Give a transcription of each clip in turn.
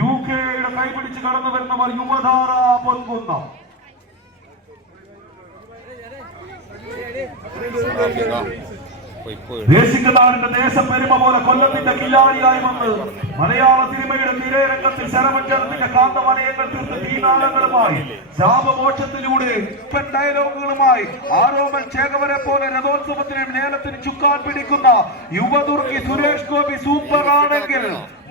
യുകെയുടെ കൈപിടിച്ച് കടന്നു വരുന്നവർ യുവധാര പൊൻകുന്നം. ദേശിക്കനാടിന്റെ ദേശപ്പെരുമ പോലെ കൊല്ലത്തിന്റെ കില്ലാടിയായി വന്ന് മലയാള സിനിമയുടെ തിരരംഗത്തിൽ ശരമഞ്ചരത്തിന്റെ കാന്തവലയങ്ങൾ തീർത്ത് തീനാളങ്ങളുമായി ശാപമോക്ഷത്തിലൂടെ ഡയലോഗുകളുമായി ആരോമൽ ചേകവരെ പോലെ രഥോത്സവത്തിനും ലേലത്തിന് ചുക്കാൻ പിടിക്കുന്ന യുവതുർക്കി സുരേഷ് ഗോപി സൂപ്പർ ആണെങ്കിൽ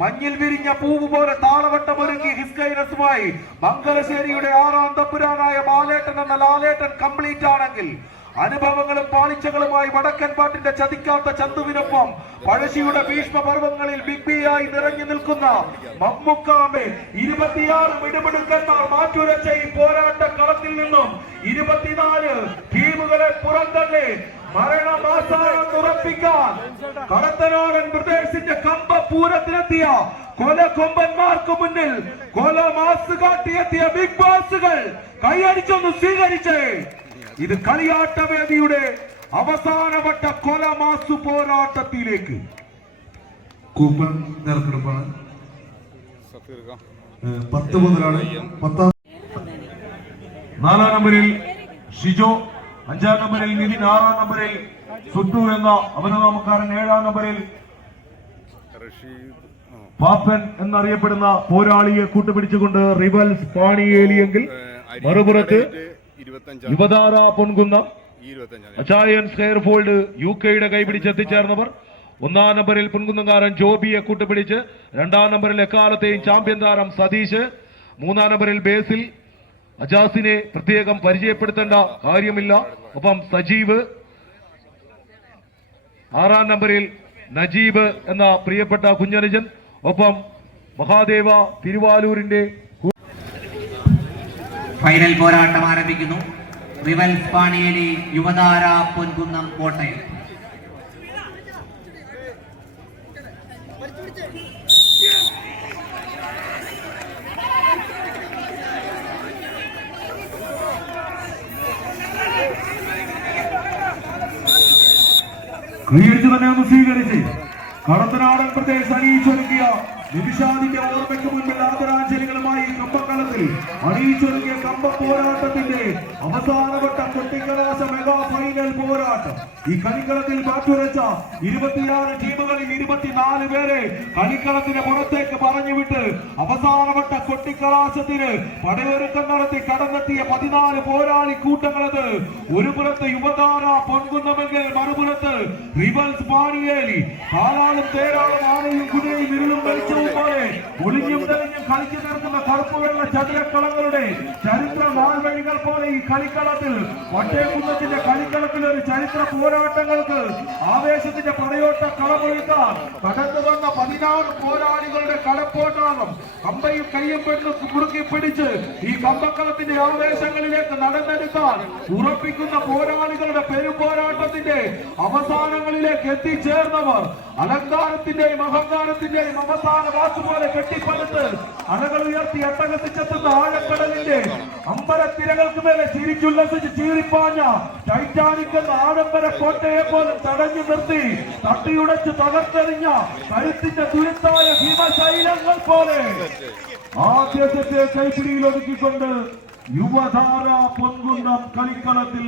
മഞ്ഞിൽ വിരിഞ്ഞ പൂവ് പോലെ താളവട്ടമൊരുക്കി ഹിസ്കൈനസുമായി മംഗലശ്ശേരിയുടെ 6ാം തമ്പുരാനായ ബാലേട്ടൻ എന്ന ലാലേട്ടൻ കംപ്ലീറ്റ് ആണെങ്കിൽ അനുഭവങ്ങളും പാളിച്ചകളുമായി വടക്കൻ പാട്ടിന്റെ ചതിക്കാത്ത ചന്തുവിനൊപ്പം പഴശ്ശിയുടെ ഭീഷ്മ പർവ്വങ്ങളിൽ ബിഗ് ബി ആയി നിറഞ്ഞു നിൽക്കുന്ന മമ്മുക്കാമെ 26 മിടുമിടുക്കന്മാർ മാറ്റുരച്ച ഈ പോരാട്ട കളത്തിൽ നിന്നും 24 ടീമുകളെ പുറന്തള്ളി മരണമാസാനം ഉറപ്പിക്കാൻ കടത്തനാടൻ ബ്രദേഴ്സിന്റെ കമ്പപൂരത്തിലെത്തിയ കൊലക്കൊമ്പന്മാർക്ക് മുന്നിൽ കൊല മാസ് കാട്ടിയെത്തിയ ബിഗ് ബോസുകൾ കൈയടിച്ചൊന്ന് സ്വീകരിച്ചേ. ഇത് കളിയാട്ടവേദിയുടെ അവസാനവട്ട കൊലമാസു പോരാട്ടത്തിലേക്ക്. കൂപ്പൺ നറുക്കെടുപ്പാണ്. 10 മുതലാണ്. 4ാം നമ്പറിൽ ഷിജോ, 5ാം നമ്പറിൽ നിതിൻ, 6ാം നമ്പറിൽ സുട്ടു എന്ന അപരനാമക്കാരൻ, 7ാം നമ്പറിൽ പാപ്പൻ എന്നറിയപ്പെടുന്ന പോരാളിയെ കൂട്ടുപിടിച്ചുകൊണ്ട് റിവൽസ് പാണിയേലിയെങ്കിൽ മറുപുറത്ത് യുവധാര പൊൻകുന്നം അച്ചായൻസ് ഹെയർഫോൾഡ് യുകെയുടെ കൈപിടിച്ചെത്തിച്ചേർന്നവർ. 1ാം നമ്പറിൽ പൊൻകുന്നംകാരൻ ജോബിയെ കൂട്ടുപിടിച്ച്, 2ാം നമ്പറിൽ എക്കാലത്തെയും ചാമ്പ്യൻ താരം സതീഷ്, 3ാം നമ്പറിൽ ബേസിൽ. അജാസിനെ പ്രത്യേകം പരിചയപ്പെടുത്തേണ്ട കാര്യമില്ല. ഒപ്പം സജീവ്. 6ാം നമ്പറിൽ നജീബ് എന്ന പ്രിയപ്പെട്ട കുഞ്ഞനുജൻ. ഒപ്പം മഹാദേവ തിരുവാലൂരിന്റെ. ഫൈനൽ പോരാട്ടം ആരംഭിക്കുന്നു. റിവൽസ് പാണിയേലി യുവധാര പൊൻകുന്നം കോട്ടയം. ക്രിയേറ്റ് തന്നെ ഒന്ന് സ്വീകരിച്ച് കടത്തനാടൻ പ്രദേശം അണിയിച്ചൊരുക്കിയ നിമിഷാദിന്റെ ഓർമ്മയ്ക്ക് മുൻപിൽ ആദരാഞ്ജലികളുമായി കമ്പക്കളത്തിൽ അണിയിച്ചൊരുക്കിയ കമ്പ പോരാട്ടത്തിന്റെ അവസാനവട്ട കൊട്ടിക്കലാശ മെഗാ ഫൈനൽ പോരാട്ടം. ഈ കളിക്കളത്തിൽ മാറ്റുരച്ച 26 ടീമുകളിൽ 24 പേരെ കളിക്കളത്തിന് പുറത്തേക്ക് പറഞ്ഞുവിട്ട് അവസാനവട്ട കൊട്ടിക്കലാശത്തിന് പടയൊരുക്കം നടത്തി കടന്നെത്തിയ 14 പോരാളി കൂട്ടങ്ങളത്. ഒരു പുറത്ത് യുവധാര പൊൻകുന്നമെങ്കിൽ മറുപുറത്ത് റിവൽസ് പാണിയേലി. കാലാളും തേരാളും ആനയും കുതിരയും ഇരുളും വലിച്ചു പോലെ ഒളിഞ്ഞും തെളിഞ്ഞും കളിച്ചു തീർക്കുന്ന കറുപ്പുവെള്ള ചതുരക്കളങ്ങളുടെ ചരിത്ര നാൾവഴികൾ പോലെ ഈ കളിക്കളത്തിൽ വട്ടേക്കുന്നത്തിന്റെ കളിക്കളത്തിൽ ഒരു ചരിത്ര പോരാട്ടങ്ങൾക്ക് ആവേശത്തിന്റെ പടയോട്ട കളമൊഴുക്കാൻ കടന്നു വന്ന 16 പോരാളികളുടെ കളപ്പോട്ടാകും കമ്പയും കയ്യും പെണ്ണു കുറുക്കി പിടിച്ച് ഈ കമ്പക്കളത്തിന്റെ ആവേശങ്ങളിലേക്ക് നടന്നെടുക്കാൻ ഉറപ്പിക്കുന്ന പോരാളികളുടെ പെരുപോരാട്ടത്തിന്റെ അവസാനങ്ങളിലേക്ക് എത്തിച്ചേർന്നവർ അലങ്കാരത്തിന്റെയും അഹങ്കാരത്തിന്റെയും അവസാന വാക്കുപോലെ കെട്ടിപ്പടുത്ത് അലകൾ ഉയർത്തി അട്ടകത്തിച്ചെത്തുന്ന ആഴക്കടലിന്റെ അമ്പരത്തിരകൾക്ക് മേലെ ചിരിച്ചുല്ലസിച്ച് ചീറിപ്പാഞ്ഞ ടൈറ്റാനിക് എന്ന ആഡംബര കോട്ടയെ പോലും തടഞ്ഞു നിർത്തി തട്ടിയുടച്ച് തകർത്തെറിഞ്ഞ കരുത്തിന്റെ തുരുത്തായ ഹിമശൈലങ്ങൾ പോലെ ആദ്യത്തെ കൈപ്പിടിയിൽ ഒതുക്കിക്കൊണ്ട് യുവധാര പൊൻകുന്നം കളിക്കളത്തിൽ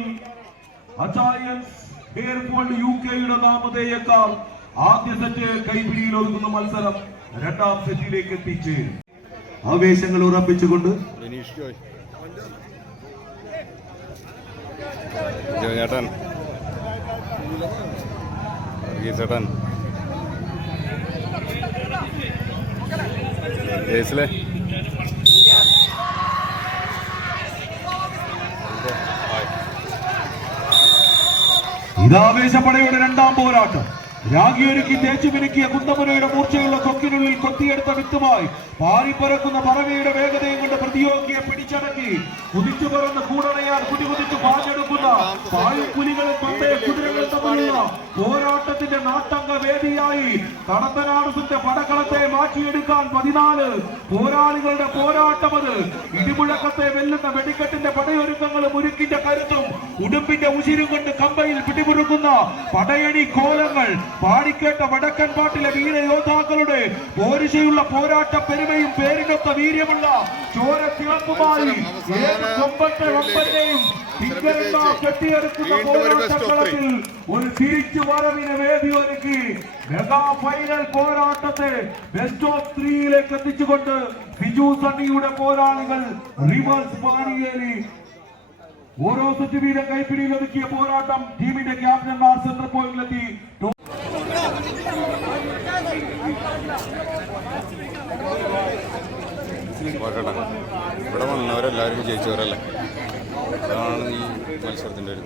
അച്ചായൻസ് ഹെയർഫോൾഡ് യുകെയുടെ നാമധേയക്കാർ ആദ്യ സെറ്റ് കൈപ്പിടിയിൽ ഒതുക്കുന്ന മത്സരം 2ാം സെറ്റിലേക്ക് എത്തിച്ച് ആവേശങ്ങൾ ഉറപ്പിച്ചുകൊണ്ട് ഇതാവേശപ്പടയുടെ 2ാം പോരാട്ടം. രാഗിയൊരുക്കി തേച്ചു മിനുക്കിയ കുന്തമുനയുടെ മൂർച്ചയുള്ള കൊക്കിനുള്ളിൽ കൊത്തിയെടുത്ത വിത്തുമായി പാറിപ്പറക്കുന്ന പറവയുടെ വേഗതയും കൊണ്ട് പ്രതിയോഗിയെ പിടിച്ചടക്കി കുതിച്ചു പറന്ന് കൂടണയാൽ കുതികുതിച്ചു പാഞ്ഞെടുക്കുന്ന പായും പുലികളും പന്തയ കുതിരകളും തമ്മിലുള്ള പോരാട്ടത്തിന്റെ നാട്ടംഗ വേദിയായി കടത്തനാടുസിന്റെ പടക്കളത്തെ മാറ്റിയെടുക്കാൻ 14 പോരാളികളുടെ പോരാട്ടമത്. ഇടിമുഴക്കത്തെ വെല്ലുന്ന വെടിക്കെട്ടിന്റെ പടയൊരുക്കങ്ങളും ഉരുക്കിന്റെ കരുത്തും ഉടുപ്പിന്റെ ഉശിരും കൊണ്ട് കമ്പയിൽ പിടിമുറുക്കുന്ന പടയണി കോലങ്ങൾ പാടിക്കേട്ട വടക്കൻ പാട്ടിലെ വീരയോദ്ധാക്കളുടെ പോരിശയുള്ള പോരാട്ട പെരുമയും പേരിനൊത്ത വീര്യമുള്ള ചോര തിളപ്പുമായി ഏത് കൊമ്പത്തെ വമ്പന്റെയും കെട്ടിയെടുക്കുന്ന പോരാട്ടക്കളത്തിൽ ഒരു തിരിച്ചു വരവിന് വേദി ഒരുക്കി മെഗാ ഫൈനൽ പോരാട്ടത്തെ ബെസ്റ്റ് ഓഫ് 3 എത്തിച്ചുകൊണ്ട് ബിജു സണ്ണിയുടെ പോരാളികൾ റിവേഴ്സ് പാണിയേലി ഓരോ സെറ്റ് വീതം കൈപ്പിടിയിൽ ഒതുക്കിയ പോരാട്ടം ടീമിന്റെ ക്യാപ്റ്റന്മാർ സെന്റർ പോയിന്റിലെത്തി. ഇവിടെ വന്നവരെല്ലാവരും വിജയിച്ചവരല്ലേ, അതാണ് ഈ മത്സരത്തിന്റെ ഒരു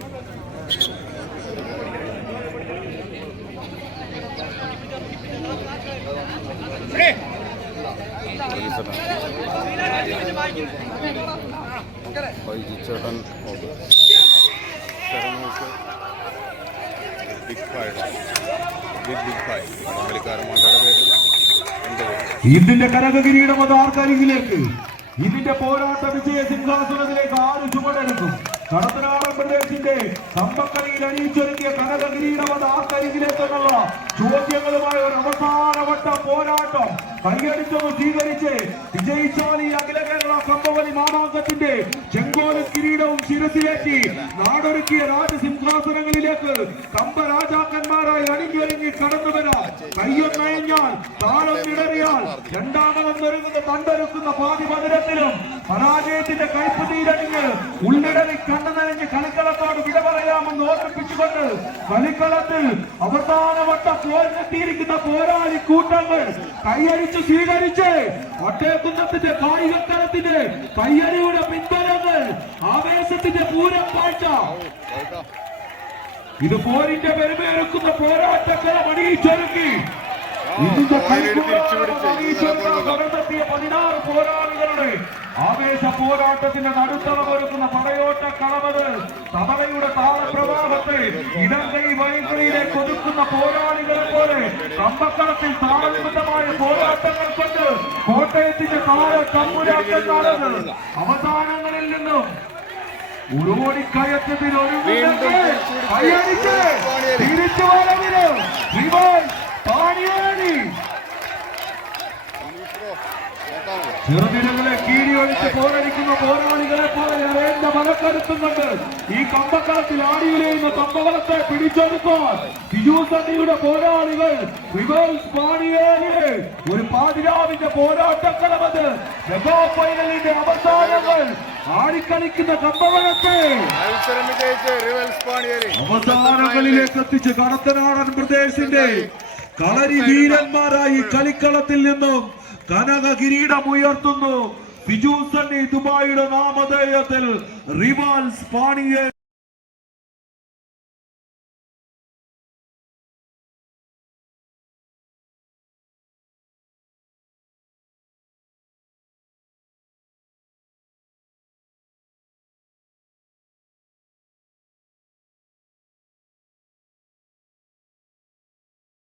ചേട്ടൻ ഇതിന്റെ കനകകിരീടം അത് ആർക്കരികിലേക്ക്, ഇതിന്റെ പോരാട്ട വിജയ സിംഹാസനത്തിലേക്ക് ആര് ചുമടെടുക്കും? കടത്തനാടൻ പ്രദേശത്തിന്റെ കമ്പക്കളിയിൽ അണിയിച്ചൊരുക്കിയ കനകകിരീടം അത് ആർക്കരികിലേക്കെന്നുള്ള ചോദ്യങ്ങളുമായ ഒരു അവസാനവട്ട പോരാട്ടം കൈയടിച്ചൊന്ന് സ്വീകരിച്ച് വിജയിച്ചാൽ ഈ അഖില കേരള കമ്പവലി മാമാങ്കത്തിന്റെ ചെങ്കോലും കിരീടവും ശിരസിലേറ്റി നാടൊരുക്കിയ രാജസിംഹാസനങ്ങളിലേക്ക് കമ്പ രാജാക്കന്മാരായി അണിഞ്ഞൊരുങ്ങി കടന്നു വരാം. കയ്യൊന്നയഞ്ഞാൽ താളം ഇടറിയാൽ രണ്ടാമതൊന്നൊരുങ്ങുന്ന തണ്ടൊരുക്കുന്ന പാതി മധുരത്തിലും പരാജയത്തിന്റെ കൈപ്പുനീരണിഞ്ഞ് ഉള്ളിടറി കണ്ണു നനഞ്ഞ് കളിക്കളത്തോട് വിട പറയാമെന്ന് ഓർമ്മിപ്പിച്ചുകൊണ്ട് കളിക്കളത്തിൽ അവസാനവട്ട പോരിനെത്തിയിരിക്കുന്ന പോരാളി കൂട്ടങ്ങൾ കൈയടിച്ചു സ്വീകരിച്ച് ഒട്ടേക്കുന്നത്തിന്റെ കായികത്തലത്തിന്റെ കയ്യടിയുടെ പിൻബലങ്ങൾ ആവേശത്തിന്റെ പൂരപ്പാഴ്ച ഇത് പോരിന്റെ പെരുമയൊരുക്കുന്ന പോരാട്ടക്കളം അണിയിച്ചൊരുക്കി ഇതിന്റെ കടന്നെത്തിയ 16 പോരാളികളുടെ ആവേശ പോരാട്ടത്തിന്റെ നടുത്തളം ഒരുക്കുന്ന പടയോട്ട കളവത് തവളയുടെ താളപ്രവാഹത്തെ ഇടം കൈ വൈകയിലേക്ക് ഒതുക്കുന്ന പോരാളികളെ പോലെ കമ്പക്കളത്തിൽ താളബദ്ധമായ പോരാട്ടങ്ങൾ കൊണ്ട് കോട്ടയത്തിന്റെ താള തമ്പുരാക്കന്മാരത് അവസാനങ്ങളിൽ നിന്നും ഉടോടിക്കയറ്റത്തിൽ ഒരുങ്ങുന്നത് കൈയടിച്ച് തിരിച്ചു വരവിന് പാണിയേലി ചെറുതിരങ്ങളെ കീഴിയൊഴിച്ച് പോരടിക്കുന്ന പോരാളികളെ പോലെ അറിയേണ്ട മലക്കെടുത്തുന്നുണ്ട്. ഈ കമ്പക്കളത്തിൽ ആടിയിലെയുന്ന കമ്പകളത്തെ പിടിച്ചെടുക്കാൻ ബിജു സണ്ണിയുടെ പോരാളികൾ റിവേഴ്സ് പാണിയേലിയെ ഒരു പാതിരാവിന്റെ പോരാട്ടക്കളമത് മെഗാ ഫൈനലിന്റെ അവസാനങ്ങൾ ആടിക്കളിക്കുന്ന കമ്പകളത്തെ അവസാനങ്ങളിലേക്ക് എത്തിച്ച് കടത്തനാടൻ പ്രദേശത്തിന്റെ കളരി വീരന്മാരായി കളിക്കളത്തിൽ നിന്നും കനക കിരീടം ഉയർത്തുന്നു ബിജു സണ്ണി ദുബായിയുടെ നാമധേയത്തിൽ റിവാൾസ് പാണിയേലി.